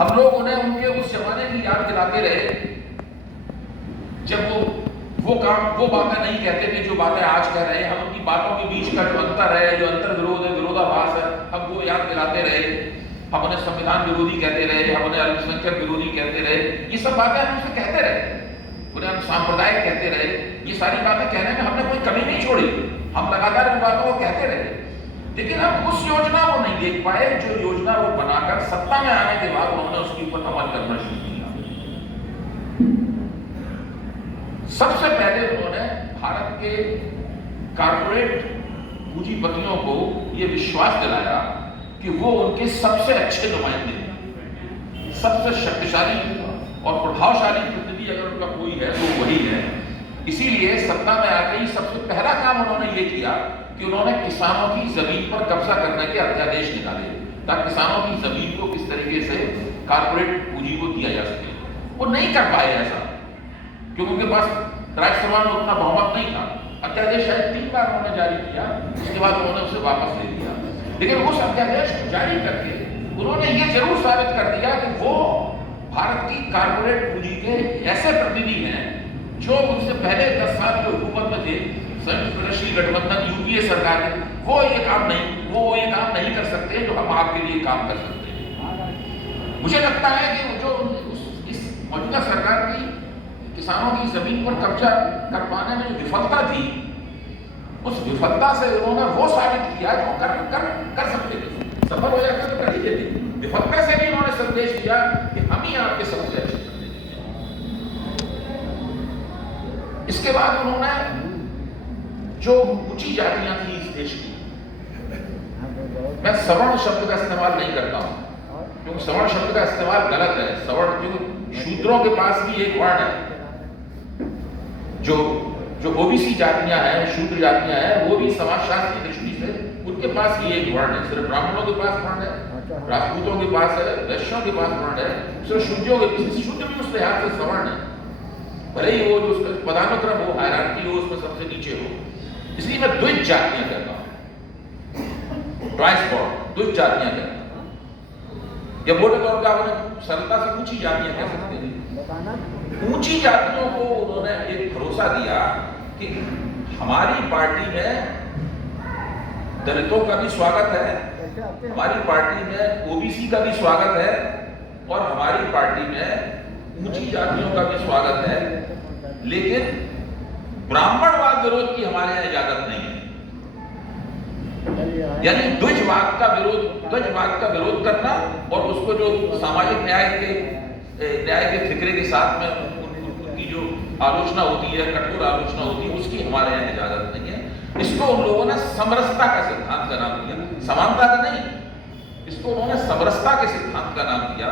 हम लोग उन्हें उनके उस जमाने की याद दिलाते रहे जब वो बातें नहीं कहते थे जो बातें आज कह रहे हैं। हम उनकी बातों के बीच का जो अंतर है, जो अंतर विरोध है, विरोधाभास है, हम वो याद दिलाते रहे। हम उन्हें संविधान विरोधी कहते रहे, हम उन्हें अल्पसंख्यक विरोधी कहते रहे, ये सब बातें हम उनसे कहते रहे। उन्हें हम सांप्रदायिक कहते रहे। ये सारी बातें कहने में हमने कोई कमी नहीं छोड़ी, हम लगातार इन बातों को कहते रहे। लेकिन हम उस योजना को नहीं देख पाए जो योजना वो बनाकर सत्ता में आने के बाद उन्होंने उसके ऊपर अमल करना शुरू किया। सबसे पहले उन्होंने भारत के कारपोरेट पूंजीपतियों को यह विश्वास दिलाया कि वो उनके सबसे अच्छे नुमाइंदे, सबसे शक्तिशाली और प्रभावशाली प्रतिनिधि अगर उनका कोई है तो वही है। इसीलिए सत्ता में आते ही सबसे पहला काम उन्होंने ये किया कि उन्होंने किसानों की जमीन पर कब्जा करने के अध्यादेश निकाले ताकि किसानों की जमीन को किस तरीके से कारपोरेट पूंजी को दिया जा सके। वो नहीं कर पाए ऐसा क्योंकि उनके पास राज्यसभा में उतना बहुमत नहीं था। अध्यादेश शायद 3 बार उन्होंने जारी किया, उसके बाद उन्होंने उसे वापस ले लिया। लेकिन उस अध्यादेश को जारी करके उन्होंने ये जरूर साबित कर दिया कि वो भारत की कारपोरेट पूंजी के ऐसे प्रतिनिधि हैं जो उनसे पहले 10 साल की हुकूमत में थे, संयुक्त प्रदेशी गठबंधन यूपीए सरकार है, वो ये काम नहीं कर सकते जो हम आपके लिए काम कर सकते हैं। मुझे लगता है कि जो इस मौजूदा सरकार की किसानों की जमीन पर कब्जा कर पाने में जो विफलता थी, उस विफलता से उन्होंने वो साबित किया जो कर सकते थे। सफल हो जाकर तो कर ही देते। विफलता से भी उन्होंने संदेश दिया कि हम ही आपके सबसे अच्छे कर देंगे। इसके बाद उन्होंने जो ऊंची जातियां थी इस देश की, मैं सवर्ण शब्द का इस्तेमाल नहीं करता हूं क्योंकि सवर्ण शब्द का इस्तेमाल गलत है। सवर्ण क्योंकि शूद्रों के पास भी एक वर्ण है, जो ओबीसी जातियां हैं, शूद्र जातियां हैं, वो भी समाजशास्त्र की दृष्टि से उनके पास भी एक वर्ण है। सिर्फ ब्राह्मणों के पास वर्ण है, राजपूतों के पास है, वैश्यों के पास वर्ण है, सिर्फ शूद्रों के शूद्र भी उस लिहाज से सवर्ण है। भले ही वो जो उसका पदानुक्रम हो, हायरार्की हो, उसमें सबसे नीचे हो। इसलिए मैं द्विज जातियां कहता हूं, ट्रांसपोर्ट द्विज जातियां कहता हूं, या मोटे तौर पर उन्हें सरलता से ऊंची जातियां कह सकते हैं। ऊंची जातियों को उन्होंने एक भरोसा दिया कि हमारी पार्टी में दलितों का भी स्वागत है, हमारी पार्टी में ओबीसी का भी स्वागत है और हमारी पार्टी में ऊंची जातियों का भी स्वागत है, लेकिन ब्राह्मणवाद विरोध की हमारे यहाँ इजाजत नहीं है। यानी द्विजवाद का विरोध करना और उसको जो सामाजिक न्याय के फिक्रे के साथ में उनकी जो आलोचना होती है, कठोर आलोचना होती है, उसकी हमारे यहाँ इजाजत नहीं है। इसको उन लोगों ने समरसता का सिद्धांत का नाम दिया, समानता का नहीं। इसको उन्होंने समरसता के सिद्धांत का नाम दिया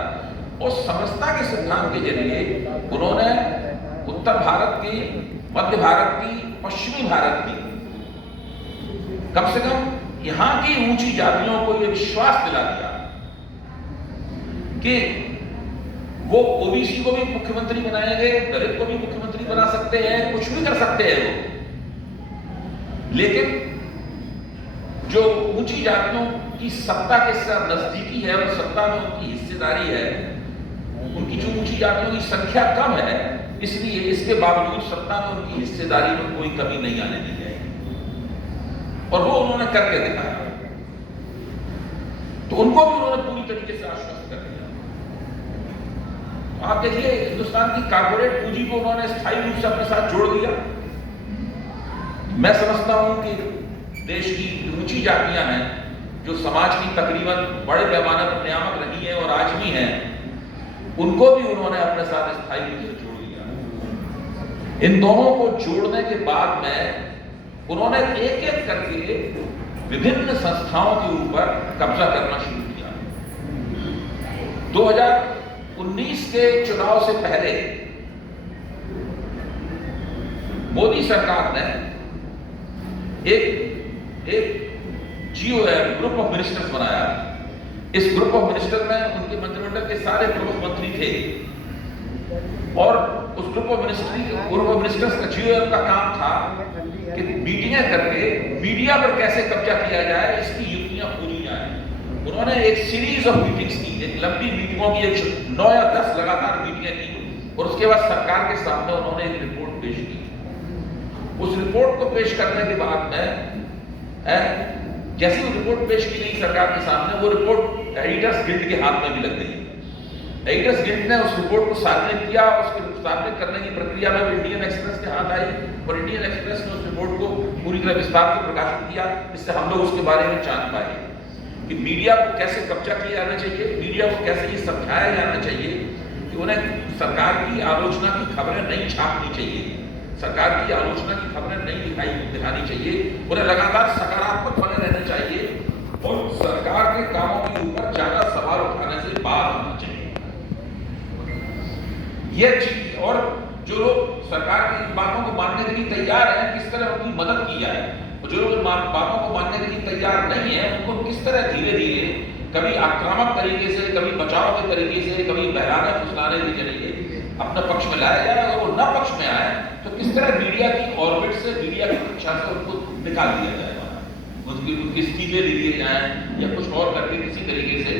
और समरसता के सिद्धांत के जरिए उन्होंने उत्तर भारत की, मध्य भारत की, पश्चिमी भारत की, कम से कम यहां की ऊंची जातियों को यह विश्वास दिला दिया कि वो ओबीसी को भी मुख्यमंत्री बनाएंगे, दलित को भी मुख्यमंत्री बना सकते हैं, कुछ भी कर सकते हैं वो। लेकिन जो ऊंची जातियों की सत्ता के साथ नजदीकी है और सत्ता में उनकी हिस्सेदारी है, उनकी जो ऊंची जातियों की संख्या कम है, इसलिए इसके बावजूद सत्ता में उनकी हिस्सेदारी में कोई कमी नहीं आने दी जाएगी और वो उन्होंने करके दिखाया। तो उनको भी उन्होंने पूरी तरीके से आश्वस्त कर दिया। आप देखिए, हिंदुस्तान की कारपोरेट पूंजी को उन्होंने स्थायी रूप से अपने साथ जोड़ दिया। मैं समझता हूं कि देश की ऊंची जातियां हैं जो समाज की तकरीबन बड़े पैमाने पर नियामक रही हैं और आज भी हैं, उनको भी उन्होंने अपने साथ स्थायी रूप से जोड़ दिया। इन दोनों को जोड़ने के बाद में उन्होंने एक एक करके विभिन्न संस्थाओं के ऊपर कब्जा करना शुरू किया। 2019 के चुनाव से पहले मोदी सरकार ने एक GOM ग्रुप ऑफ मिनिस्टर्स बनाया। इस ग्रुप ऑफ मिनिस्टर में उनके मंत्रिमंडल के सारे प्रमुख मंत्री थे और उस ग्रुप ऑफ मिनिस्टर्स का GOM का काम था कि मीटिंगें करके मीडिया पर कैसे कब्जा किया जाए, इसकी युक्तियां पूरी जाए। उन्होंने एक सीरीज ऑफ मीटिंग्स की, एक लंबी मीटिंगों की, एक 9 या 10 लगातार मीटिंगें की, और उसके बाद सरकार के सामने उन्होंने एक रिपोर्ट पेश की। उस रिपोर्ट को पेश करने के बाद में जैसी वो रिपोर्ट पेश की गई सरकार के सामने, वो रिपोर्ट एडिटर्स गिल्ड के हाथ में भी लग गई। एडिटर्स गिल्ड ने उस रिपोर्ट को सार्वजनिक किया। उसके सार्वजनिक करने की प्रक्रिया में इंडियन एक्सप्रेस के हाथ आई, और इंडियन एक्सप्रेस ने उस रिपोर्ट को पूरी तरह विस्तार से प्रकाशित किया। इससे हम लोग उसके बारे में जान पाए कि मीडिया को कैसे कब्जा किया जाना चाहिए, मीडिया को कैसे ये समझाया जाना चाहिए कि उन्हें सरकार की आलोचना की खबरें नहीं छापनी चाहिए, सरकार की आलोचना की खबरें नहीं दिखानी चाहिए, उन्हें लगातार सकारात्मक बने रहना चाहिए, और सरकार के कामों के ऊपर ज्यादा सवाल उठाने से बाहर होना चाहिए। यह चीज, और जो लोग सरकार की बातों को मानने के लिए तैयार हैं, किस तरह उनकी मदद की जाए, और जो लोग बातों को मानने के लिए तैयार नहीं है, उनको किस तरह धीरे धीरे, कभी आक्रामक तरीके से, कभी बचाव के तरीके से, कभी बहलाने फुसलाने के जरिए अपने पक्ष में लाया जाए। अगर वो न पक्ष में आए तो किस तरह मीडिया की ऑर्बिट से, मीडिया की कक्षा से उनको निकाल दिया जाएगा, उनकी इस्तीफे ले दिए जाए, या कुछ और करके किसी तरीके से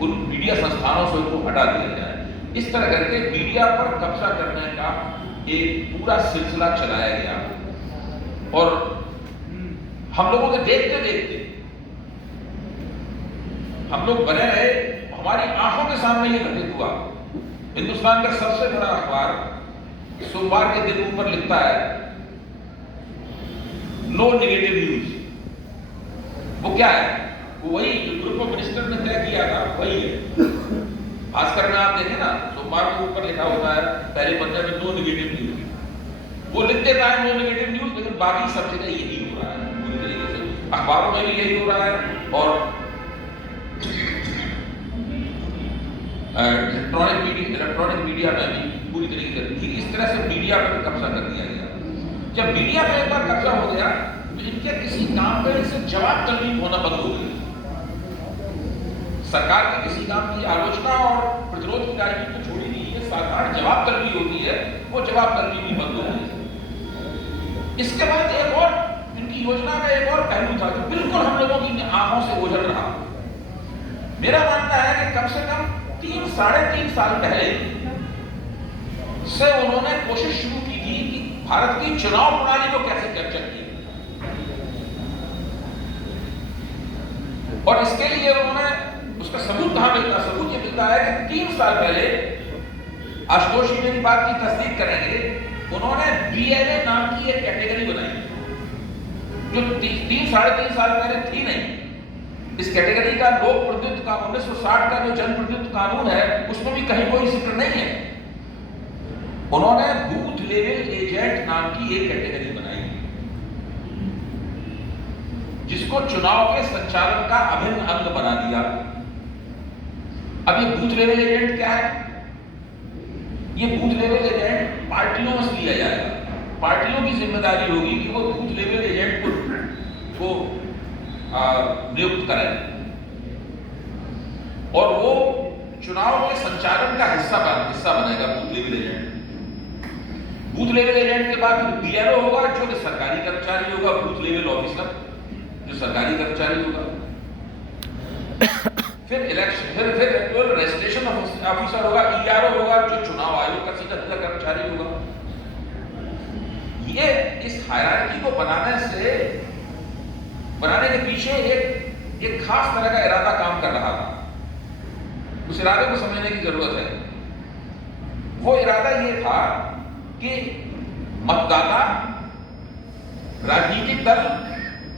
उन मीडिया संस्थानों से उनको हटा दिया जाए। इस तरह करके मीडिया पर कब्जा करने का एक पूरा सिलसिला चलाया गया, और हम लोगों के देखते देखते हम लोग बने रहे, हमारी आंखों के सामने ये घटित हुआ। हिंदुस्तान का सबसे बड़ा अखबार सोमवार के दिन ऊपर लिखता है नो नेगेटिव न्यूज। वो क्या है? वो वही जो ग्रुप ऑफ मिनिस्टर ने तय किया था, वही है। खासकर में आप देखें ना, सोमवार के ऊपर लिखा होता है पहले पन्ने में नो नेगेटिव न्यूज। वो लिख देता है नो नेगेटिव न्यूज, लेकिन बाकी सब जगह यही हो रहा है पूरी तरीके से, अखबारों में भी यही हो रहा है, और इलेक्ट्रॉनिक मीडिया में भी पूरी तरीके से इस तरह से मीडिया पर कब्जा कर दिया गया। जब मीडिया पर एक बार कब्जा हो गया तो इनके किसी काम पर इनसे जवाब तलब होना बंद हो गई। सरकार के किसी काम की आलोचना और प्रतिरोध की राजनीति तो छोड़ी नहीं है, साधारण जवाब तलबी होती है, वो जवाब तलबी भी बंद हो गई। इसके बाद एक और इनकी योजना का एक और पहलू था जो बिल्कुल हम लोगों की आंखों से ओझल रहा। मेरा मानना है कि कम से कम 3-3.5 साल पहले से उन्होंने कोशिश शुरू की थी कि भारत की चुनाव प्रणाली को कैसे कैप्चर किया, और इसके लिए उन्होंने, उसका सबूत कहां मिलता? सबूत ये मिलता है कि 3 साल पहले, आशुतोष जी मेरी बात की तस्दीक करेंगे, उन्होंने बीएलए नाम की एक कैटेगरी बनाई जो 3-3.5 साल पहले थी नहीं। इस कैटेगरी का लोक प्रतिनिधित्व का 1960 का जो जन प्रतिनिधित्व कानून है उसमें भी कहीं कोई जिक्र नहीं है। उन्होंने बूथ लेवल एजेंट नाम की एक कैटेगरी बनाई जिसको चुनाव के संचालन का अभिन्न अंग बना दिया। अब ये बूथ लेवल एजेंट क्या है? ये बूथ लेवल एजेंट पार्टियों से लिया जाएगा। पार्टियों की जिम्मेदारी होगी कि वो बूथ लेवल एजेंट को नियुक्त करें, और वो चुनाव के संचालन का हिस्सा बनेगा booth level agent. Booth level agent के बाद बीएलओ होगा जो कि सरकारी कर्मचारी होगा, बूथ लेवल ऑफिसर जो सरकारी कर्मचारी होगा, फिर इलेक्शन, फिर रजिस्ट्रेशन ऑफिसर होगा, ईआरओ होगा जो चुनाव आयोग का सीधा कर्मचारी होगा। ये इस हायरार्की को बनाने के पीछे एक खास तरह का इरादा काम कर रहा था। उस इरादे को समझने की जरूरत है। वो इरादा ये था कि मतदाता, राजनीतिक दल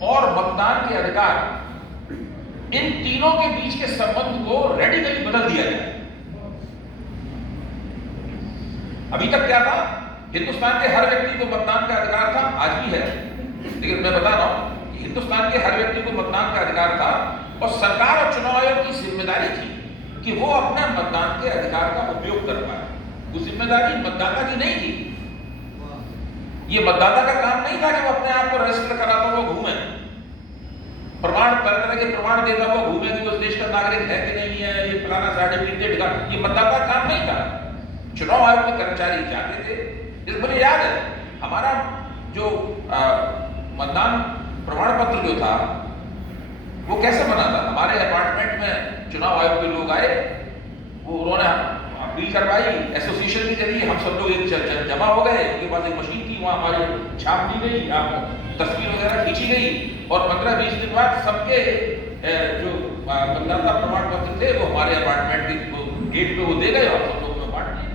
और मतदान के अधिकार, इन तीनों के बीच के संबंध को रेडिकली बदल दिया जाए। अभी तक क्या था? हिंदुस्तान के हर व्यक्ति को मतदान का अधिकार था, आज भी है, लेकिन मैं बता रहा हूं हिंदुस्तान के हर व्यक्ति को मतदान का अधिकार था, और सरकार और चुनाव आयोग की जिम्मेदारी थी कि वो अपने मतदान के अधिकार का उपयोग कर पाए। वो जिम्मेदारी मतदाता की नहीं थी। ये मतदाता का काम नहीं था कि वो अपने आप को रजिस्टर कराता हुआ घूमे, तरह के प्रमाण देता हुआ घूमे कि उस देश का नागरिक है कि नहीं है, ये फलाना सर्टिफिकेट का। ये मतदाता का काम नहीं था। चुनाव आयोग के कर्मचारी जाते थे। मुझे याद है हमारा जो मतदान प्रमाण पत्र जो था वो कैसे बना था? हमारे अपार्टमेंट में चुनाव आयोग के लोग आए, वो उन्होंने अपील करवाई, एसोसिएशन भी करी, हम सब लोग एक जमा हो गए, उनके पास एक मशीन थी, वहाँ हमारी छाप दी गई, तस्वीर वगैरह खींची गई, और 15-20 दिन बाद सबके जो मतदाता प्रमाण पत्र थे वो हमारे अपार्टमेंट के गेट पे वो दे गए और सब लोगों में बांट दिए।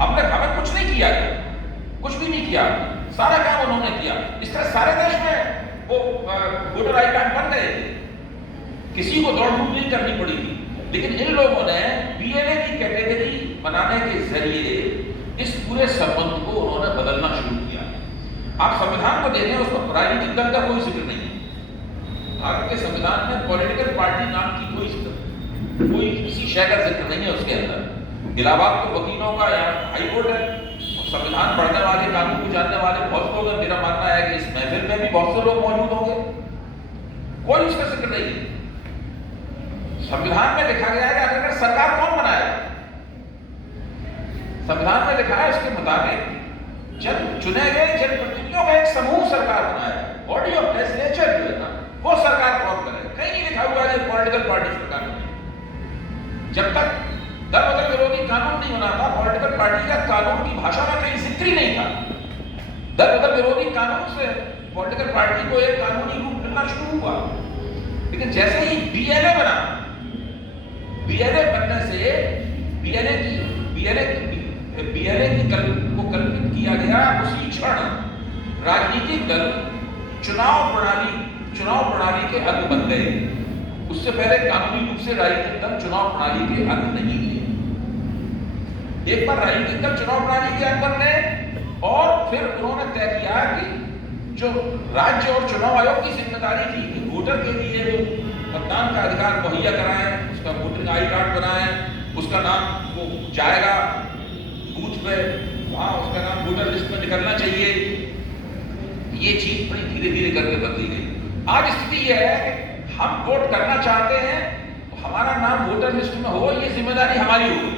हमें कुछ नहीं किया, कुछ भी नहीं किया, सारा काम उन्होंने किया। इस तरह सारे देश में वो वोटर आई कार्ड बन गए थे, किसी को दौड़ धूप नहीं करनी पड़ी थी। लेकिन इन लोगों ने बीएलए की कैटेगरी बनाने के जरिए इस पूरे संबंध को उन्होंने बदलना शुरू किया। आप संविधान को देखें, उसमें राजनीतिक दल का कोई जिक्र नहीं है। भारत के संविधान में पॉलिटिकल पार्टी नाम की कोई किसी शय का जिक्र नहीं है उसके अंदर। इलाहाबाद तो वकीलों का या हाईकोर्ट है, संविधान पढ़ने वाले, कानून को जानने वाले बहुत लोग हैं। मेरा मानना है कि इस महफिल में भी बहुत से लोग मौजूद होंगे, कोई उसका जिक्र नहीं है। संविधान में लिखा गया है कि अगर सरकार कौन बनाएगा, संविधान में लिखा है उसके मुताबिक चुने गए जनप्रतिनिधियों का एक समूह सरकार बनाएगा। बॉडी ऑफ लेजिस्लेचर जो है ना, वो सरकार फॉर्म करेगा। कहीं नहीं लिखा हुआ है पॉलिटिकल पार्टी सरकार बनेगी। जब तक दल बदल विरोधी कानून नहीं बना था, पॉलिटिकल पार्टी का कानून की भाषा में कहीं जिक्र ही नहीं था। दल बदल विरोधी कानून से पॉलिटिकल पार्टी को एक कानूनी रूप मिलना शुरू हुआ। लेकिन जैसे ही बीएलए बना, बीएलए बनने से बीएलए को कल्पित किया गया, उसी क्षण राजनीतिक दल चुनाव प्रणाली के अंग बन गए। उससे पहले कानूनी रूप से राजनीतिक दल चुनाव प्रणाली के अंग नहीं थे। एक बार राजनीतिक दल चुनाव प्रणाली के अंग बन गए और फिर उन्होंने तय किया कि जो राज्य और चुनाव आयोग की जिम्मेदारी थी कि वोटर के लिए जो मतदान का अधिकार मुहैया कराएं, उसका वोटर आई कार्ड बनाएं, उसका नाम वो जाएगा बूथ पे, वहां उसका नाम वोटर लिस्ट में निकलना चाहिए। ये चीज बड़ी धीरे धीरे करके बदली गई। आज स्थिति यह है कि हम वोट करना चाहते हैं तो हमारा नाम वोटर लिस्ट में हो, ये जिम्मेदारी हमारी होगी।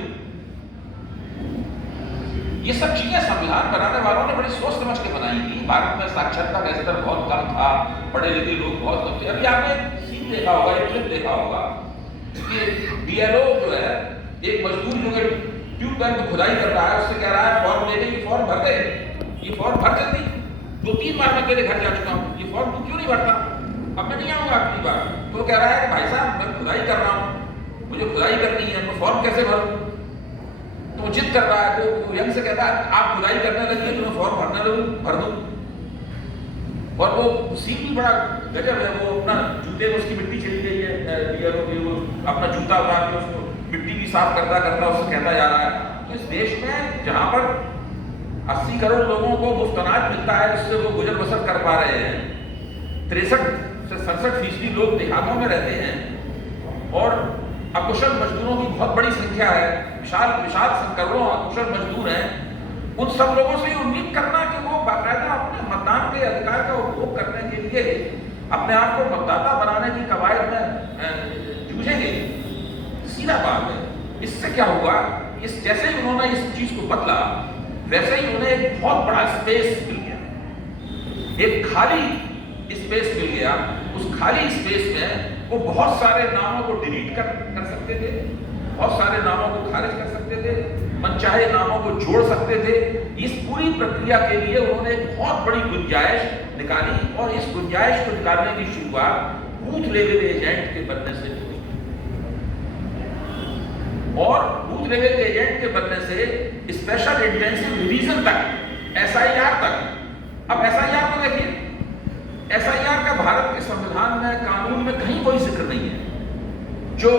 ये सब चीजें संविधान बनाने वालों ने बड़ी सोच समझ के बनाई थी। भारत में साक्षरता का स्तर बहुत कम था, पढ़े लिखे लोग बहुत कम थे। अभी आपने सीन देखा होगा, एक क्लिप देखा होगा कि बीएलओ जो है, एक मजदूर जो है ट्यूबवेल में खुदाई कर रहा है, उससे कह रहा है फॉर्म ले गए, ये फॉर्म भर दे, ये फॉर्म भर जल्दी। 2-3 बार मैं तेरे घर जा चुका हूँ, ये फॉर्म तू क्यों नहीं भरता? अब मैं नहीं आऊंगा अगली बार। तो कह रहा है कि भाई साहब मैं खुदाई कर रहा हूँ, मुझे खुदाई करनी है, तो फॉर्म कैसे भरूं? तो जिद कर रहा है, तो यंग से कहता है आप खुदाई करने लगे तो मैं फॉर्म भर दूं। और वो सीन भी बड़ा गजब है। वो अपना जूते में उसकी मिट्टी चली गई है, वो अपना जूता उतार के उसको मिट्टी भी साफ करता उससे कहता जा रहा है। तो इस देश में जहां पर 80 करोड़ लोगों को मुफ्त अनाज मिलता है, उससे वो गुजर बसर कर पा रहे हैं, 63 से 67% लोग देहातों में रहते हैं और अकुशल मजदूरों की बहुत बड़ी संख्या है, विशाल करोड़ों अकुशल मजदूर हैं। उन सब लोगों से उम्मीद करना कि वो बाकायदा अपने मतदान के अधिकार का उपयोग करने के लिए अपने आप को मतदाता बनाने की कवायद में जूझेंगे, सीधा बात है। इससे क्या हुआ, जैसे ही उन्होंने इस चीज को बदला, वैसे ही उन्हें एक बहुत बड़ा स्पेस मिल गया, एक खाली स्पेस मिल गया। उस खाली स्पेस में वो बहुत सारे नामों को डिलीट कर सकते थे, बहुत सारे नामों को खारिज कर सकते थे, मनचाहे नामों को जोड़ सकते थे। इस पूरी प्रक्रिया के लिए उन्होंने एक बहुत बड़ी गुंजाइश निकाली और इस गुंजाइश को निकालने की शुरुआत बूथ लेवल एजेंट के बनने से हुई। और बूथ लेवल एजेंट के बनने से स्पेशल इंटेंसिव रिवीजन तक, एसआईआर तक। अब एसआईआर को देखिए, एसआईआर का भारत के संविधान में, कानून में कहीं कोई जिक्र नहीं है। जो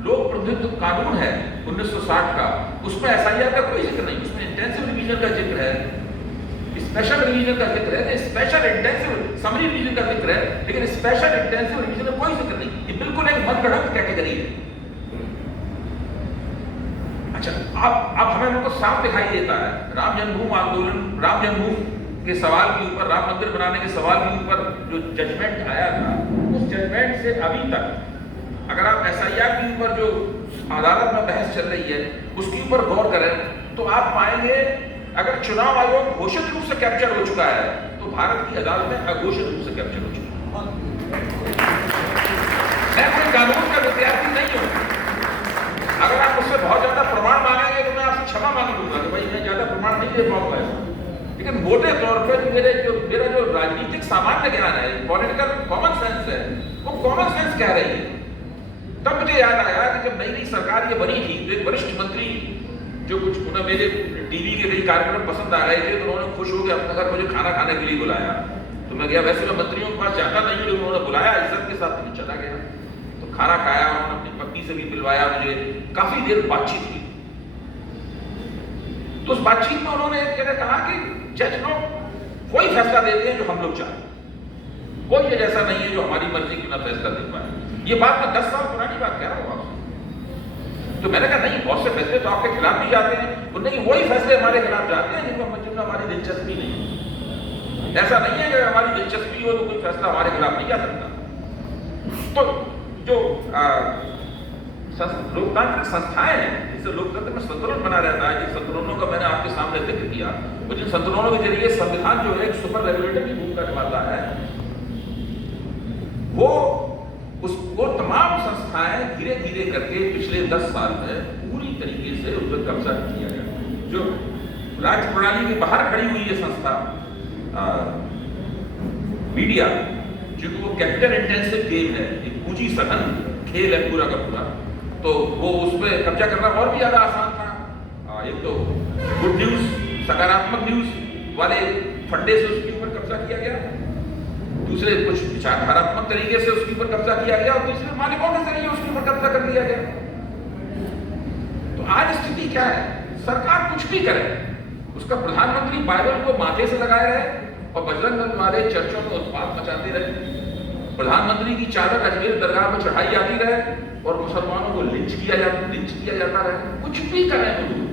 लोक प्रतिनिधित्व कानून है 1960 का, उसमें एसआईआर का कोई जिक्र नहीं। उसमें इंटेंसिव रिवीजन का जिक्र है, स्पेशल रिवीजन का जिक्र है, स्पेशल इंटेंसिव समरी रिवीजन का जिक्र है, लेकिन स्पेशल इंटेंसिव रिवीजन में कोई जिक्र नहीं। ये बिल्कुल एक मनगढ़ंत कैटेगरी है। अच्छा, अब हमें बिल्कुल साफ दिखाई देता है, राम जन्मभूमि आंदोलन, राम जन्मभूमि के सवाल के ऊपर, राम मंदिर बनाने के सवाल के ऊपर जो जजमेंट आया था, उस जजमेंट से अभी तक अगर आप एसआईआर के ऊपर जो अदालत में बहस चल रही है उसके ऊपर गौर करें तो आप पाएंगे अगर चुनाव आयोग घोषित रूप से कैप्चर हो चुका है तो भारत की अदालतें अघोषित रूप से कैप्चर हो चुकी है। मैं कोई कानून का विद्यार्थी नहीं हूं। अगर आप मुझसे बहुत ज्यादा प्रमाण मांगेंगे तो मैं आपसे क्षमा मांग लूंगा कि भाई मैं ज्यादा प्रमाण नहीं दे पाऊंगा, लेकिन मोटे तौर पर मेरा जो राजनीतिक सामान्य ज्ञान है, पॉलिटिकल कॉमन सेंस है, वो कॉमन सेंस कह रही है। तब मुझे याद आया कि जब नई नई सरकार ये बनी थी तो एक वरिष्ठ मंत्री जो कुछ उन्हें मेरे टीवी के कई कार्यक्रम पसंद आ रहे थे तो उन्होंने खुश होकर अपने घर मुझे खाना खाने के लिए बुलाया। तो मैं गया, वैसे मैं मंत्रियों के पास जाता नहीं, लेकिन उन्होंने बुलाया इज्जत के साथ, मैं चला गया। तो खाना खाया, उन्होंने अपनी पत्नी से भी मिलवाया, मुझे काफी देर बातचीत की। तो उस बातचीत में उन्होंने एक जगह कहा कि जज लोग वही फैसला देते हैं जो हम लोग चाहते, कोई ये जैसा नहीं है जो हमारी मर्जी की ना फैसला दे पाए। ये बात मैं 10 साल पुरानी बात कह रहा हूँ आपसे। तो मैंने कहा नहीं, बहुत से फैसले तो आपके खिलाफ भी जाते हैं, तो नहीं वही फैसले हमारे खिलाफ जाते हैं जिनमें हमारी दिलचस्पी नहीं। ऐसा नहीं है कि हमारी दिलचस्पी हो तो कोई फैसला हमारे खिलाफ नहीं जा सकता। तो जो लोकतांत्रिक संस्थाएं हैं, जिससे लोकतंत्र में संतुलन बना रहता है, जिन संतुलनों का मैंने आपके सामने जिक्र किया, और जिन संतुलनों के जरिए संविधान जो है एक सुपर रेगुलेटर की भूमिका निभाता है, वो तमाम संस्थाएं धीरे धीरे करके पिछले 10 साल में पूरी तरीके से उस पर कब्जा किया गया। जो राज्य प्रणाली के बाहर खड़ी हुई है संस्था मीडिया, क्योंकि वो कैपिटल इंटेंसिव गेम है, एक पूंजी सघन खेल है पूरा का पूरा, तो वो उस पर कब्जा करना और भी ज्यादा आसान था। एक तो गुड न्यूज, सकारात्मक न्यूज वाले फंडे से उसके ऊपर कब्जा किया गया, दूसरे कुछ विचारधारात्मक तरीके से उसके ऊपर कब्जा किया गया, और तीसरे मालिकों के जरिए उसके ऊपर कब्जा कर दिया गया। तो आज स्थिति क्या है? सरकार कुछ भी करे, उसका प्रधानमंत्री बाइबल को माथे से लगाए रहे और बजरंग दल वाले चर्चों में उत्पात मचाते रहे, प्रधानमंत्री की चादर अजमेर दरगाह में चढ़ाई जाती रहे और मुसलमानों को लिंच किया जाता रहे, कुछ भी करें हुजूर,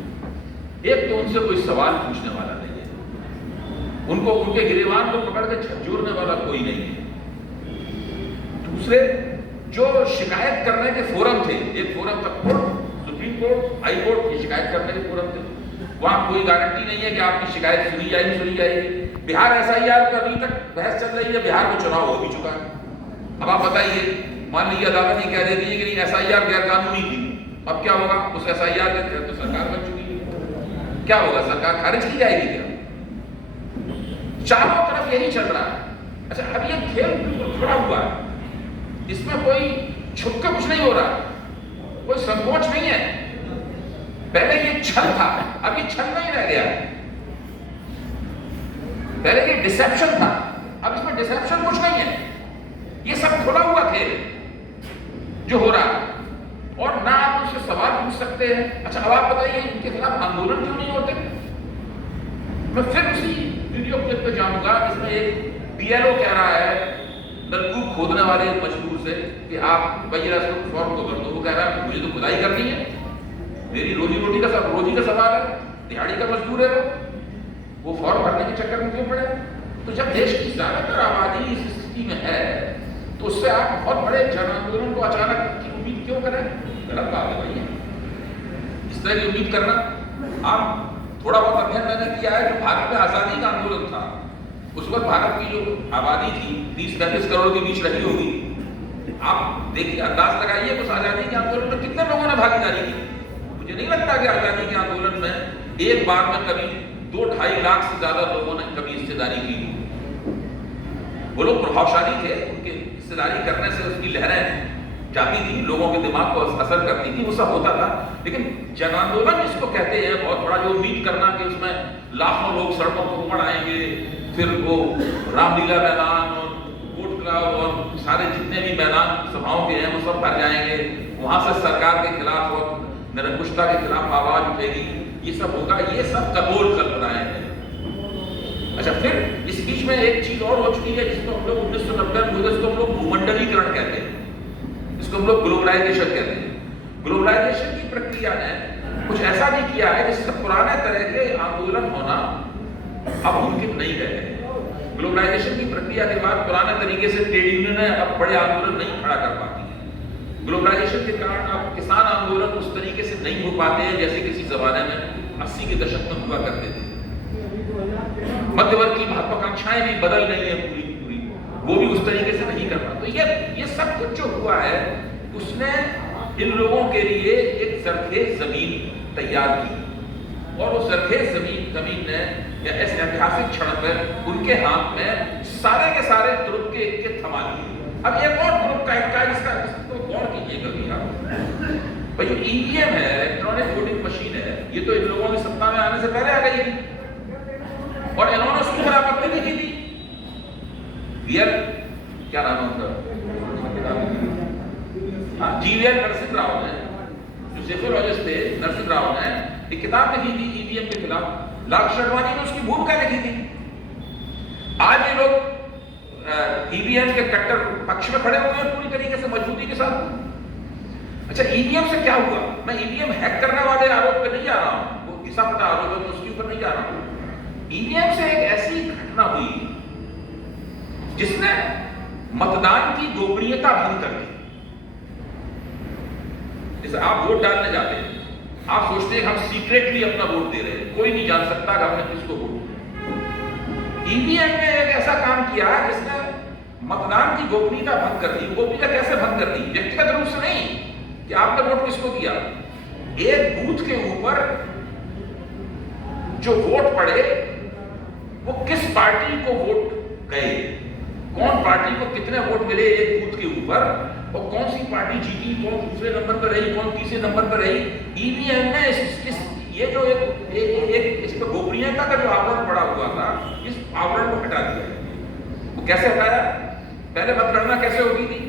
एक तो उनसे कोई सवाल पूछने वाला नहीं है, उनको उनके गिरेबान को पकड़ के झकझोरने वाला कोई नहीं है। दूसरे जो शिकायत करने के फोरम थे, एक फोरम था court, supreme court, high court, ये शिकायत करने के फोरम थे, वहां कोई गारंटी नहीं है कि आपकी शिकायत सुनी जाएगी। बिहार SIR पर अभी तक बहस चल रही है, बिहार में चुनाव हो भी चुका है। अब आप बताइए, मान लीजिए अदालत ये कह देती है कि नहीं SIR गैर कानूनी थी, अब क्या होगा? उस SIR के तहत तो सरकार बन चुकी है, क्या होगा? सरकार खारिज की जाएगी क्या? चारों तरफ यही चल रहा है। अच्छा, अब ये खेल बिल्कुल खड़ा हुआ है, इसमें कोई छुप के कुछ नहीं हो रहा, कोई संकोच नहीं है। पहले ये छल था, अब ये छल नहीं रह गया। पहले ये डिसेप्शन था, अब इसमें डिसेप्शन कुछ नहीं है। ये सब खुला हुआ खेल जो हो रहा है, और ना आप उनसे सवाल पूछ सकते हैं। अच्छा, अब आप बताइए इनके खिलाफ आंदोलन क्यों नहीं होते? मैं फिर उसी वीडियो क्लिप पे जाऊंगा जिसमें एक BLO कह रहा है नलकूप खोदने वाले मजदूर से कि आप भैया फॉर्म को भर दो। वो कह रहा है मुझे तो खुदाई करनी है, मेरी रोजी का सवाल है, दिहाड़ी का मजदूर है वो फॉर्म भरने के चक्कर में क्यों पड़े? तो जब देश की ज्यादातर आबादी इस स्थिति में है तो उससे आप बहुत बड़े जन आंदोलन को अचानक की उम्मीद क्यों करें? गलत बात है भैया, इस तरह की उम्मीद करना। आप थोड़ा बहुत अध्ययन मैंने किया है, जो भारत में आजादी का आंदोलन था, उस वक्त भारत की जो आबादी थी 30-35 करोड़ के बीच रही होगी। आप देखिए, अंदाज लगाइए उस आजादी के आंदोलन में कितने लोगों ने भागीदारी की। मुझे नहीं लगता कि आजादी के आंदोलन में एक बार में कभी 2-2.5 लाख से ज्यादा लोगों ने कभी हिस्सेदारी की। वो लोग प्रभावशाली थे, उनके हिस्सेदारी करने से उसकी लहरें जाती थी, लोगों के दिमाग को असर करती थी, वो सब होता था। लेकिन जन आंदोलन जिसको कहते हैं, बहुत बड़ा जो उम्मीद करना कि उसमें लाखों लोग सड़कों पर उमड़ आएंगे, फिर वो रामलीला मैदान और कोर्ट क्लब और सारे जितने भी मैदान सभाओं के हैं वो सब भर जाएंगे, वहां से सरकार के खिलाफ और निरंकुशता के खिलाफ आवाज उठेगी, ये सब होगा, ये सब कपोल कल्पनाएं हैं। अच्छा, फिर इस बीच में एक चीज और हो चुकी है जिसको हम लोग 1990 में जिसको हम लोग भूमंडलीकरण कहते हैं, इसको हम लोग ग्लोबलाइजेशन कहते हैं। ग्लोबलाइजेशन की प्रक्रिया ने कुछ ऐसा भी किया है जिससे पुराने तरह के आंदोलन होना अब मुमकिन नहीं रहे। ग्लोबलाइजेशन की प्रक्रिया के बाद पुराने तरीके से ट्रेड यूनियन अब बड़े आंदोलन नहीं खड़ा कर पाती है। ग्लोबलाइजेशन के कारण अब किसान आंदोलन उस तरीके से नहीं हो पाते हैं जैसे किसी जमाने में 80 के दशक में हुआ करते थे। मध्यवर्ग की महत्वाकांक्षाएं भी बदल गई हैं पूरी की पूरी। वो भी उस तरीके से नहीं कर पाता। तो ये सब कुछ जो हुआ है उसने इन लोगों के लिए एक सरखेज जमीन तैयार की, और उस सरखेज जमीन ने या इस ऐतिहासिक क्षण पर उनके हाथ में सारे के सारे ग्रुप के थमा लिए। अब एक और ग्रुप का इक्का इसको गौर कीजिए कभी आप। भाई जो ईवीएम है, इलेक्ट्रॉनिक वोटिंग मशीन है, ये तो इन लोगों की सत्ता में आने से पहले आ गई थी और इन्होंने उसकी पर आपत्ति भी की थी। क्या नाम है उनका, हाँ GVL नरसिंह राव ने, जो सेफोलॉजिस्ट थे, नरसिंह राव ने एक किताब लिखी थी ईवीएम के खिलाफ। लाल शर्वानी ने उसकी भूमिका लिखी थी। आज ये लोग ईवीएम के कट्टर पक्ष में खड़े हुए हैं पूरी तरीके से मजबूती के साथ। अच्छा, ईवीएम से क्या हुआ? मैं ईवीएम हैक करने वाले आरोप पे नहीं जा रहा हूं, वो घिसा पटा आरोप है, उसके ऊपर नहीं जा रहा हूं। ईवीएम से एक ऐसी घटना हुई जिसने मतदान की गोपनीयता भंग कर दी। जैसे आप वोट डालने जाते हैं, आप सोचते हैं हम सीक्रेटली अपना वोट दे रहे हैं, कोई नहीं जान सकता कि हमने किसको वोट दिया। ईवीएम ने एक ऐसा काम किया जिसने मतदान की गोपनीयता भंग कर दी। गोपनीयता कैसे भंग कर दी? व्यक्तिगत रूप से नहीं कि आपने वोट किसको दिया, एक बूथ के ऊपर जो वोट पड़े वो किस पार्टी को वोट गए, कौन पार्टी को कितने वोट मिले एक बूथ के ऊपर, और कौन सी पार्टी जीती, कौन दूसरे नंबर पर रही, कौन तीसरे नंबर पर रही। ईवीएम ने ये जो एक इस पर गोपनीयता का जो आवरण पड़ा हुआ था, इस आवरण को हटा दिया। वो कैसे हटाया? पहले मतगणना कैसे होती थी?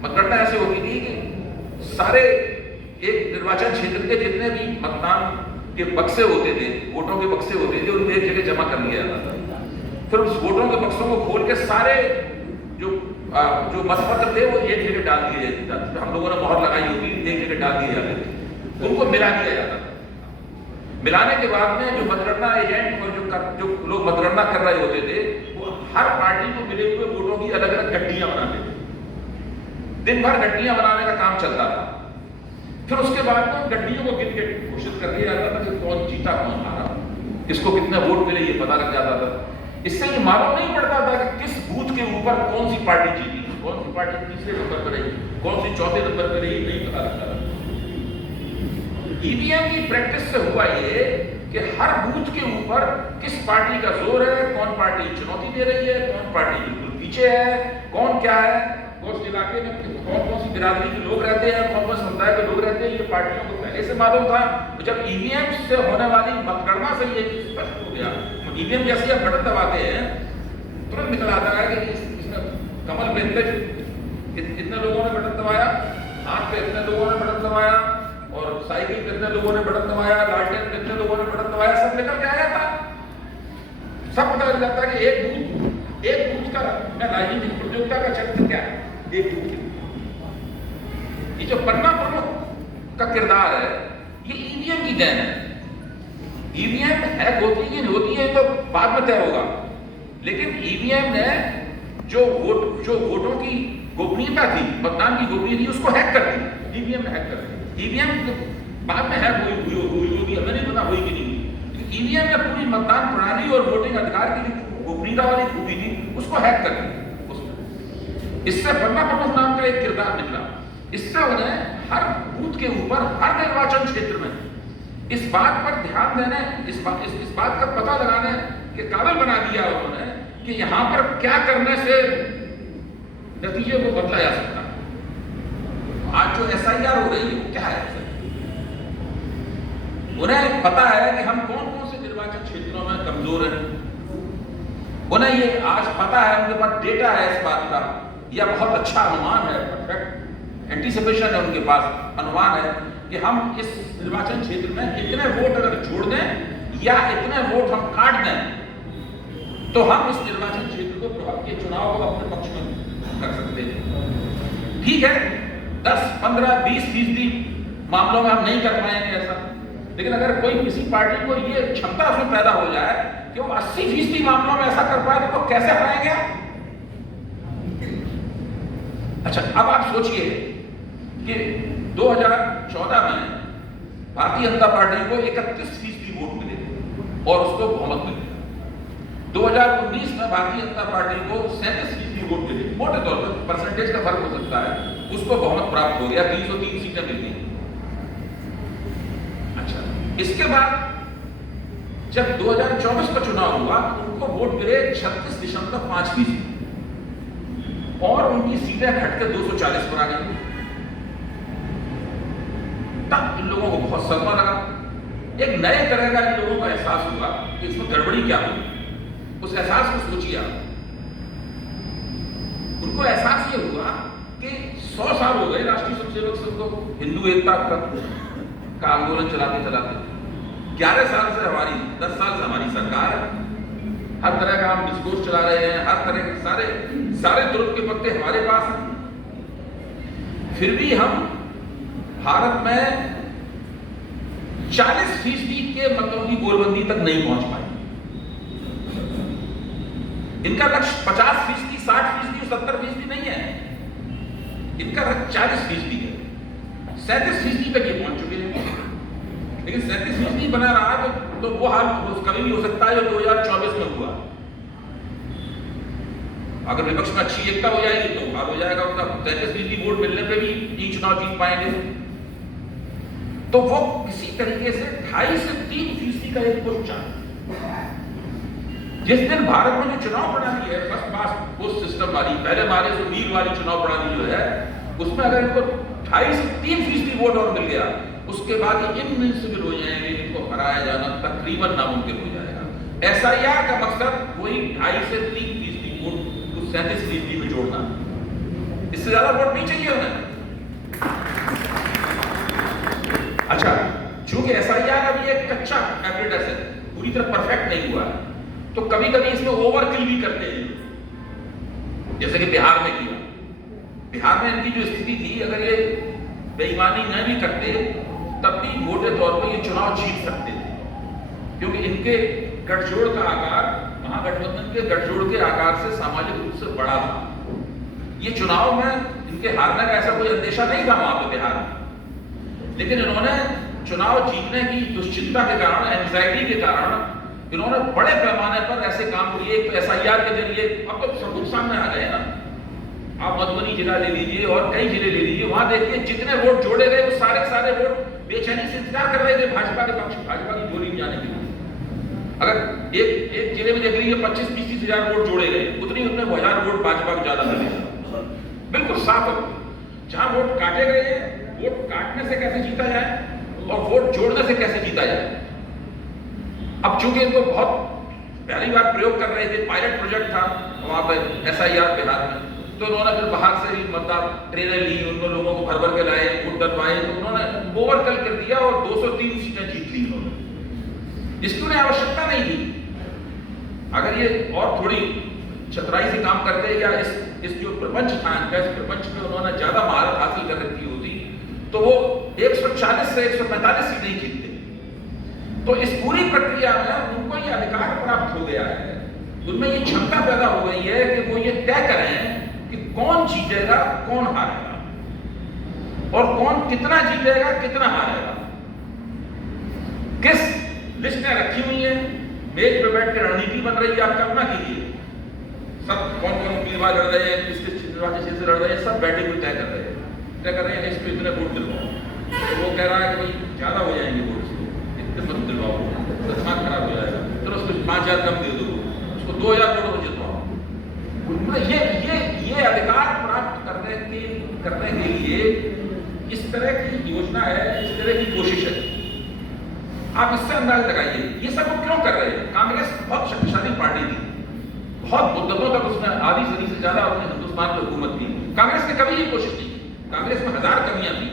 मतगणना ऐसे होती थी कि सारे एक निर्वाचन क्षेत्र के जितने भी मतदान के बक्से होते थे, वोटों के बक्से होते थे, उनको एक जगह जमा कर लिया जाता था। फिर उस वोटों के बक्सों को खोल के सारे जो मतपत्र थे वो एक जगह डाल दिए जाते थे। हम लोगों ने मोहर लगाई होती, एक जगह डाल दिए जाते थे, उनको मिला दिया जाता था। मिलाने के बाद में जो मतगणना एजेंट और जो लोग मतगणना कर रहे होते थे, वो हर पार्टी को मिले हुए वोटों की अलग अलग गड्डियां बनाते थे। दिन भर गड्डियां बनाने का काम चलता था। फिर उसके बाद में गड्डियों को गिन के घोषित कर दिया जाता था कि कौन जीता कौन हारा, किसको कितने वोट मिले ये पता लग जाता था। इससे ये मालूम नहीं पड़ता था कि किस बूथ के ऊपर कौन सी पार्टी जीती, कौन सी पार्टी तीसरे नंबर पर रही, कौन सी चौथे नंबर पर रही, नहीं पता लगता था। ईवीएम की प्रैक्टिस से हुआ ये कि हर बूथ के ऊपर किस पार्टी का जोर है, कौन पार्टी चुनौती दे रही है, कौन पार्टी बिल्कुल पीछे है, कौन क्या है, उस इलाके में कौन सी बिरादरी के लोग रहते हैं, कौन कौन समुदाय के लोग रहते हैं, ये पार्टियों को पहले से मालूम था। तो जब ईवीएम से होने वाली मतगणना से ये स्पष्ट हो गया, ईवीएम जैसे आप बटन दबाते हैं तुरंत निकल आता है कि इसने कमल पे इतने लोगों ने बटन दबाया, हाथ पे इतने लोगों ने बटन दबाया, और साइकिल पे इतने लोगों ने बटन दबाया, लालटेन पे इतने लोगों ने बटन दबाया, सब निकल के आ जाता। सब पता लग जाता है कि एक बूथ का राजनीतिक प्रतियोगिता का चरित्र क्या है। एक बूथ, ये जो पन्ना प्रमुख का किरदार है, ये ईवीएम की देन है। ईवीएम हैक होती है नहीं होती है तो बाद में तय होगा, लेकिन ईवीएम ने जो वोटों की गोपनीयता थी, मतदान की गोपनीयता थी, उसको हैक कर दी। ईवीएम ने हैक कर दी। ईवीएम बाद में हैक हुई होगी, हमें नहीं पता हुई कि नहीं हुई। ईवीएम ने पूरी मतदान प्रणाली और वोटिंग अधिकार की जो गोपनीयता वाली खूबी थी उसको हैक कर दी। इससे पन्ना प्रमुख नाम का एक किरदार निकला। इससे उन्हें हर बूथ के ऊपर, हर निर्वाचन क्षेत्र में इस बात पर ध्यान देने, इस बात का पता लगाने के काबिल बना दिया उन्होंने कि यहां पर क्या करने से नतीजे को बदला जा सकता है। आज जो SIR हो रही है वो क्या है? उन्हें पता है कि हम कौन कौन से निर्वाचन क्षेत्रों में कमजोर हैं। उन्हें ये आज पता है, उनके पास डेटा है इस बात का, या बहुत अच्छा अनुमान है, परफेक्ट एंटीसिपेशन है उनके पास, अनुमान है कि हम इस निर्वाचन क्षेत्र में इतने वोट अगर छोड़ दें या इतने वोट हम काट दें तो हम इस निर्वाचन क्षेत्र को प्रभाव के चुनाव को अपने पक्ष में कर सकते हैं। ठीक है, 10, 15, 20% मामलों में हम नहीं कर पाएंगे ऐसा, लेकिन अगर कोई किसी पार्टी को ये क्षमता उसमें पैदा हो जाए कि वो 80% मामलों में ऐसा कर पाए तो कैसे हराएंगे आप? अच्छा, अब आप सोचिए कि 2014 में भारतीय जनता पार्टी को 31% वोट मिले और उसको बहुमत मिले। 2019 में भारतीय जनता पार्टी को 37% फीसदी वोट के लिए, मोटे तौर पर परसेंटेज का फर्क हो सकता है, उसको बहुमत प्राप्त हो गया, 303 सीटें मिल गई। अच्छा, इसके बाद जब 2024 का चुनाव हुआ, उनको वोट मिले 36.5% और उनकी सीटें घटकर 240 पर आ गई। तब इन लोगों को बहुत सदमा लगा, एक नए तरह का इन लोगों का एहसास हुआ कि इसमें गड़बड़ी क्या हुई। उस एहसास को सोचिए आप, उनको एहसास ये हुआ कि 100 साल हो गए राष्ट्रीय स्वयंसेवक संघ को हिंदू एकता का आंदोलन चलाते चलाते, 11 साल से हमारी, 10 साल से हमारी सरकार है, हर तरह का हम डिस्कोर्स चला रहे हैं, हर तरह के सारे तुरुप के पत्ते हमारे पास हैं, फिर भी हम भारत में 40% के मतों की गोलबंदी तक नहीं पहुंच पाए। इनका लक्ष्य 50%, 60%, 70% नहीं है, इनका लक्ष्य 40% है। 37% तक ये पहुंच चुके हैं, लेकिन 37% बना रहा तो वो हाल कभी भी हो सकता है जो 2024 में हुआ। अगर विपक्ष में अच्छी एकता हो जाएगी तो हाल हो जाएगा उनका, 33% वोट मिलने पे भी ये चुनाव जीत पाएंगे। तो वो किसी तरीके से 2.5 से 3% का एक पुश चाह, जिस दिन भारत में जो चुनाव प्रणाली है फर्स्ट पास पोस्ट सिस्टम वाली, पहले हमारे जो मील वाली चुनाव प्रणाली जो है, उसमें अगर इनको 2.5 से 3% वोट और मिल गया, उसके बाद ये इनविंसिबल हो जाएंगे, इनको हराया जाना तकरीबन नामुमकिन हो जाएगा। एसआईआर का मकसद वही 2.5 से 3% वोट को 37% में जोड़ना, इससे ज्यादा वोट नहीं चाहिए उन्हें। अच्छा, चूंकि एसआईआर अभी एक कच्चा एप्रेटस है, पूरी तरह परफेक्ट नहीं हुआ है, तो कभी कभी इसमें ओवरकिल भी करते हैं, जैसे कि बिहार में किया। बिहार में इनकी जो स्थिति थी, अगर ये बेईमानी न भी करते तब भी मोटे तौर पर ये चुनाव जीत सकते थे, क्योंकि इनके गठजोड़ का आकार महागठबंधन के गठजोड़ के आकार से सामाजिक रूप से बड़ा था। ये चुनाव में इनके हारने का ऐसा कोई अंदेशा नहीं था वहां पर बिहार में, लेकिन इन्होंने चुनाव जीतने की दुश्चिंता के कारण, एंजाइटी के कारण इन्होंने बड़े पैमाने पर ऐसे काम किए। तो एसआईआर के जरिए अब तो सबूत सामने आ गए ना, आप मधुबनी जिला ले लीजिए और कई जिले ले लीजिए, वहां देखिए जितने वोट जोड़े गए वो सारे वोट बेचैनी से इंतजार कर रहे थे भाजपा के पक्ष, भाजपा की झोली में जाने के लिए। अगर एक जिले में देख लीजिए 25-30 हजार वोट जोड़े गए, उतने 1000 वोट भाजपा को ज्यादा मिले, बिल्कुल साफ। जहां वोट काटे गए हैं, वोट काटने से कैसे जीता जाए और वोट जोड़ने से कैसे जीता जाए। अब चूंकि इनको बहुत पहली बार प्रयोग कर रहे थे, पायलट प्रोजेक्ट था वहां पर एसआईआर बिहार में, तो उन्होंने फिर बाहर से ही मतलब ट्रेनें ली, उनको लोगों को भर भर के लाए, वोट डलवाए, तो उन्होंने ओवरकल कर दिया और 203 सीटें जीत ली उन्होंने, जिसकी उन्हें आवश्यकता नहीं थी। अगर ये और थोड़ी चतुराई से काम करते या इस जो प्रपंच था इनका, इस प्रपंच में उन्होंने ज्यादा महारत हासिल कर रखी होती, तो वो 140 से 145 सीटें ही जीतते। तो इस पूरी प्रक्रिया में उनको ये अधिकार प्राप्त हो गया है, उनमें ये क्षमता पैदा हो गई है कि वो ये तय करें कि कौन जीतेगा कौन हारेगा और कौन कितना जीतेगा कितना हारेगा। किस लिस्ट में रखी हुई है, मेज पे बैठ के रणनीति बन रही है, आप कल्पना कीजिए, सब कौन कौन उम्मीदवार लड़ रहे हैं, किस किस निर्वाचन से लड़ रहे हैं, सब बैठे हुए तय कर रहे हैं इस पे इतने वोट दिलवाओ। तो वो कह रहा है कि भाई ज्यादा हो जाएंगे वोट, मत दिलवाओ, तो दिमाग खराब हो जाएगा, तो उसको 5000 कम दे दो, उसको 2000 वोटों को जितवाओ। ये अधिकार प्राप्त करने के लिए इस तरह की योजना है, इस तरह की कोशिश है। आप इससे अंदाज लगाइए ये सब वो क्यों कर रहे हैं। कांग्रेस बहुत शक्तिशाली पार्टी थी, बहुत मुद्दतों तक उसने आधी सदी से ज्यादा अपने हिंदुस्तान में हुकूमत की। कांग्रेस ने कभी ये कोशिश नहीं की, कांग्रेस में 1000 कमियां थी,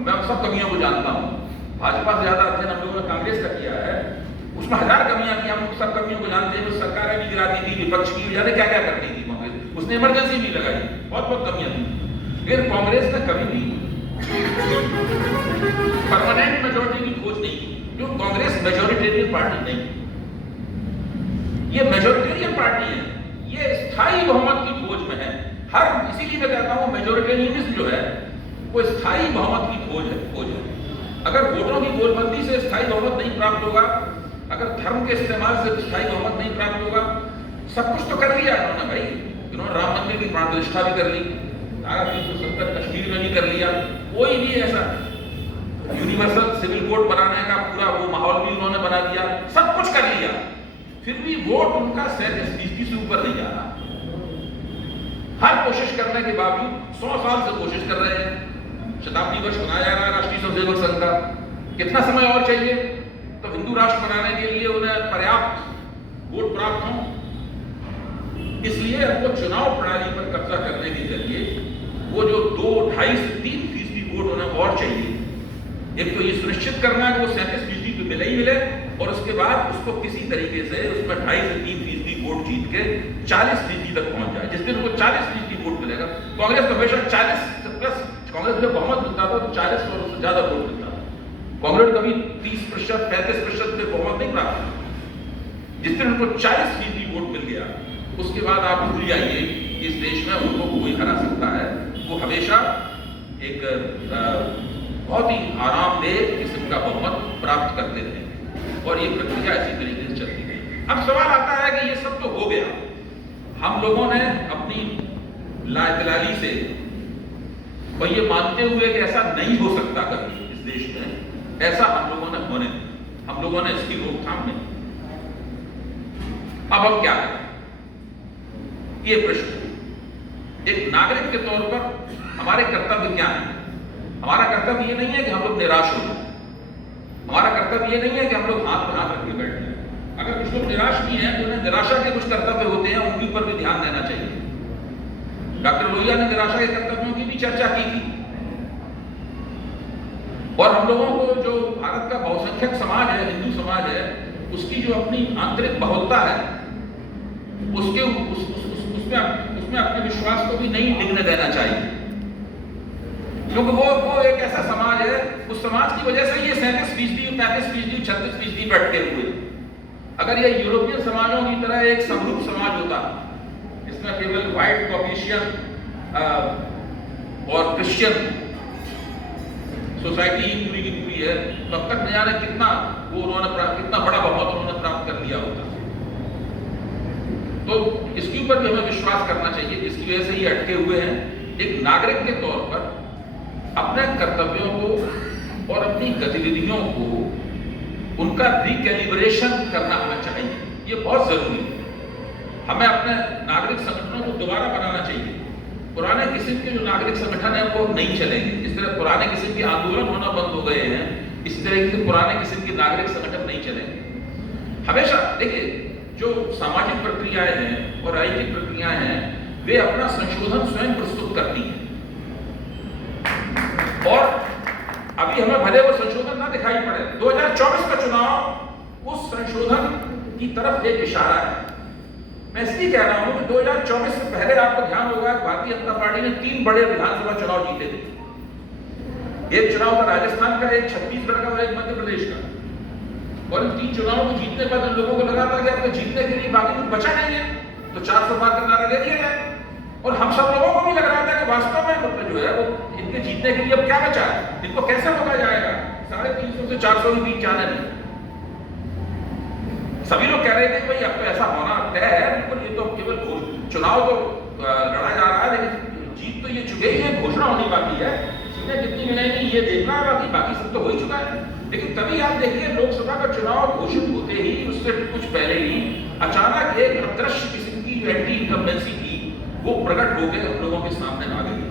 मैं सब कमियों को जानता हूं। भाजपा से ज्यादा अध्ययन हम लोगों ने कांग्रेस का किया है, उसमें 1000 कमियां थी, हम सब कमियों को जानते हैं। सरकारें भी गिराती थी, विपक्ष की जाने क्या क्या करती थी कांग्रेस, उसने इमरजेंसी भी लगाई, बहुत कमियां थी। फिर कांग्रेस ने कभी भी परमानेंट मेजोरिटी की खोज नहीं की, क्यों? कांग्रेस मेजोरिटेरियन पार्टी नहीं, ये मेजोरिटेरियन पार्टी है, ये स्थायी बहुमत की खोज में है। इसीलिए मैं कहता हूं मेजोरिटेरियनिज्म जो है वो स्थायी बहुमत की खोज है। अगर वोटों की गोलबंदी से स्थायी बहुमत नहीं प्राप्त होगा, अगर धर्म के इस्तेमाल से स्थायी बहुमत नहीं प्राप्त होगा, सब कुछ तो कर लिया उन्होंने भाई, उन्होंने राम मंदिर की प्राण प्रतिष्ठा भी कर ली, धारा 370 कश्मीर में भी कर लिया। कोई भी ऐसा यूनिवर्सल सिविल कोड बनाने का पूरा वो माहौल भी उन्होंने बना दिया, सब कुछ कर लिया, फिर भी वोट उनका 37% से ऊपर नहीं जा रहा। हर कोशिश करने के बावजूद 100 साल से कोशिश कर रहे हैं, शताब्दी वर्ष मनाया जा रहा है राष्ट्रीय स्वयंसेवक संघ का, कितना समय और चाहिए? तो हिंदू राष्ट्र बनाने के लिए उन्हें पर्याप्त वोट प्राप्त हों, इसलिए हमको चुनाव प्रणाली पर कब्जा करने के जरिए वो जो 2, 2.5 से 3% वोट उन्हें और चाहिए। एक तो ये सुनिश्चित करना है कि वो 37% तो मिले ही मिले, और उसके बाद उसको किसी तरीके से उसमें 2.5 से 3% वोट जीत के 40% तक पहुंच जाए। जिस दिन उनको 40% वोट मिलेगा, कांग्रेस तो हमेशा 40 प्लस, कांग्रेस जो बहुमत मिलता था तो 40 और उससे ज्यादा वोट मिलता था। कांग्रेस कभी 30%, 35% से बहुमत नहीं प्राप्त। जिस दिन उनको 40% वोट मिल गया, उसके बाद आप भूल जाइए इस देश में उनको कोई हरा सकता है। वो हमेशा एक बहुत ही आरामदेह किस्म का बहुमत प्राप्त करते रहे, और ये प्रक्रिया इसी तरीके से चलती रही। अब सवाल आता है कि ये सब तो हो गया, हम लोगों ने अपनी लाइतलाली से और ये मानते हुए कि ऐसा नहीं हो सकता कभी इस देश में, ऐसा हम लोगों ने होने दिया, हम लोगों ने इसकी रोकथाम नहीं। अब हम क्या करें, ये प्रश्न एक नागरिक के तौर पर हमारे कर्तव्य क्या है? हमारा कर्तव्य ये नहीं है कि हम लोग निराश हो जाए, हमारा कर्तव्य ये नहीं है कि हम लोग हाथ पर हाथ रख के बैठ जाए। अगर कुछ लोग निराश भी हैं तो उन्हें निराशा के कुछ कर्तव्य होते हैं, उनके ऊपर भी ध्यान देना चाहिए। डॉक्टर लोहिया ने निराशा के कर्तव्यों की भी चर्चा की थी, और हम लोगों को जो भारत का बहुसंख्यक समाज है, हिंदू समाज है, उसकी जो अपनी आंतरिक बहुलता है, उसमें अपने विश्वास को भी नहीं डिगने देना चाहिए, क्योंकि वो एक ऐसा समाज है, उस समाज की वजह से ये 37%, 35%, 36% पे अटके हुए। अगर ये यूरोपियन समाजों की तरह एक समरूप समाज होता, इसमें केवल व्हाइट कॉकेशियन और क्रिश्चियन सोसाइटी ही पूरी की पूरी है, तो अब तक न जाने कितना बड़ा बहुमत उन्होंने प्राप्त कर लिया होता। तो इसके ऊपर भी हमें विश्वास करना चाहिए, जिसकी वजह से ये अटके हुए हैं। एक नागरिक के तौर पर अपने कर्तव्यों को और अपनी गतिविधियों को उनका रिकैलिब्रेशन करना हमें चाहिए, ये बहुत जरूरी है। हमें अपने नागरिक संगठनों को दोबारा बनाना चाहिए। पुराने किस्म के जो नागरिक संगठन है वो नहीं चलेंगे, जिस तरह पुराने किस्म के आंदोलन होना बंद हो गए हैं, इस तरह के पुराने किस्म के नागरिक संगठन नहीं चलेंगे। हमेशा देखिए, जो सामाजिक प्रक्रियाएं हैं और राजनीतिक प्रक्रियाएं हैं, वे अपना संशोधन स्वयं प्रस्तुत करती हैं, और अभी हमें भले वो संशोधन ना दिखाई पड़े, 2024 का चुनाव उस संशोधन की तरफ एक इशारा है। मैं इसलिए कह रहा हूं कि 2024 से पहले आपको ध्यान होगा कि भारतीय जनता पार्टी ने 3 बड़े विधानसभा चुनाव जीते थे। एक चुनाव था राजस्थान का, एक छत्तीसगढ़ का और एक मध्य प्रदेश का। और इन 3 चुनावों को जीतने पर इन लोगों को लगा था कि आपको जीतने के लिए बाकी कुछ बचा नहीं है, तो 400 पार का नारा दे दिया जाए। और हम सब लोगों को भी लग रहा था कि वास्तव में मतलब जो है वो इनके जीतने के लिए अब क्या बचा है, इनको कैसे रोका जाएगा 350 से 400 के बीच जाने में। सभी लोग कह रहे थे भाई अब तो ऐसा होना तय है, बिल्कुल ये तो केवल चुनाव तो लड़ा जा रहा है, लेकिन जीत तो ये चुके ही है, घोषणा होनी बाकी है, सीटें कितनी मिलेंगी ये देखना है, बाकी सब तो हो ही चुका है। लेकिन तभी आप देखिए लोकसभा का चुनाव घोषित होते ही उससे कुछ पहले ही अचानक एक अदृश्य किस्म की एंटी इनकम्बेंसी थी, वो प्रकट हो गए, हम लोगों के सामने आ गई,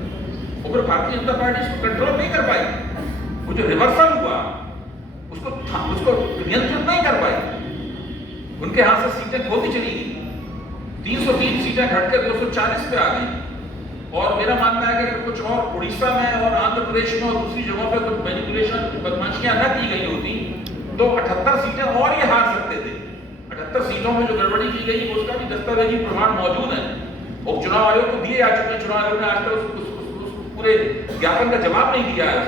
और फिर भारतीय जनता पार्टी इसको कंट्रोल नहीं कर पाई। वो जो रिवर्सल हुआ उसको नियंत्रित नहीं कर पाई, उनके हाथ से सीटें खोती चली गई, 303 सीटें घटकर 240 पे आ गई। और मेरा मानना है कि कुछ और उड़ीसा में और आंध्र प्रदेश में और दूसरी जगहों पर कुछ मैनिपुलेशन बदमाशियां न की गई होती तो 78 सीटें और ये हार सकते थे। 78 सीटों में जो गड़बड़ी की गई उसका भी दस्तावेजी प्रमाण मौजूद है, और चुनाव आयोग को दिए जा चुके हैं। चुनाव आयोग ने आज तक उस पूरे ज्ञापन का जवाब नहीं दिया है।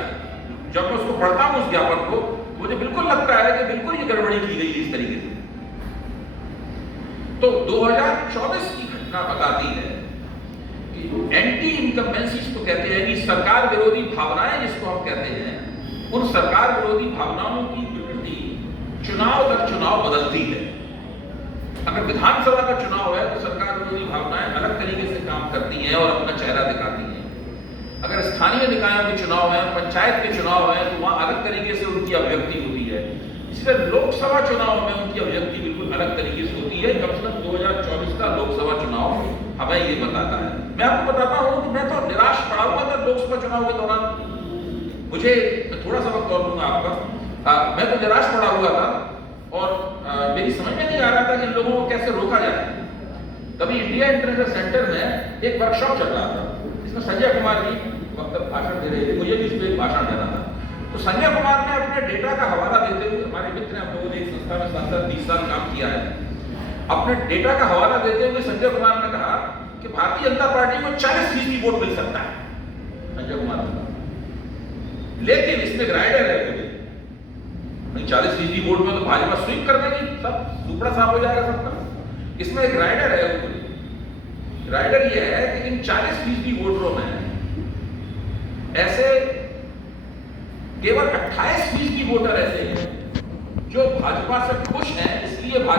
जब मैं उसको पढ़ता हूं उस ज्ञापन को, मुझे बिल्कुल लगता है कि बिल्कुल ये गड़बड़ी की गई इस तरीके से। तो 2024 की घटना बताती है कि एंटी इनकम्बेंसीज को कहते हैं कि सरकार विरोधी भावनाएं जिसको हम कहते हैं, उन सरकार विरोधी भावनाओं की प्रकृति चुनाव दर चुनाव बदलती है। अगर विधानसभा का चुनाव है तो सरकार विरोधी भावनाएं अलग तरीके से काम करती हैं और अपना चेहरा दिखाती हैं। अगर स्थानीय निकायों के चुनाव है, पंचायत के चुनाव है, तो वहां अलग तरीके से उनकी अभिव्यक्ति होती है। इसलिए लोकसभा चुनाव में उनकी अभिव्यक्ति बिल्कुल अलग तरीके से होती है। कम से कम 2024 का लोकसभा चुनाव हमें ये बताता है। मैं आपको बताता हूं कि मैं तो निराश पड़ा हुआ था लोकसभा चुनाव के दौरान। मुझे थोड़ा सा वक्त और दूंगा आपका। मैं तो निराश पड़ा हुआ था और मेरी समझ में नहीं आ रहा था कि इन लोगों को कैसे रोका जाए। तभी इंडिया इंटरनेशनल सेंटर में एक वर्कशॉप चल रहा था, इसमें संजय कुमार जी वक्त भाषण दे रहे थे, मुझे भी इस पर भाषण देना था। तो संजय कुमार ने अपने डेटा का हवाला देते हुए, हमारे मित्र हैं, हम लोगों ने एक संस्था में 7-20 साल काम किया है, अपने डेटा का हवाला देते हुए संजय कुमार ने कहा कि भारतीय जनता पार्टी को 40% वोट मिल सकता है। संजय कुमार ने कहा, लेकिन इसमें एक राइडर है, 40% वोट में तो भाजपा स्वीप कर देगी, सब सुपड़ा साफ हो जाएगा सबका। इसमें एक राइडर है, राइडर ये है कि इन 40% वोटरों में ऐसे केवल 28% वोटर ऐसे हैं जो भाजपा से खुश हैं, इसलिए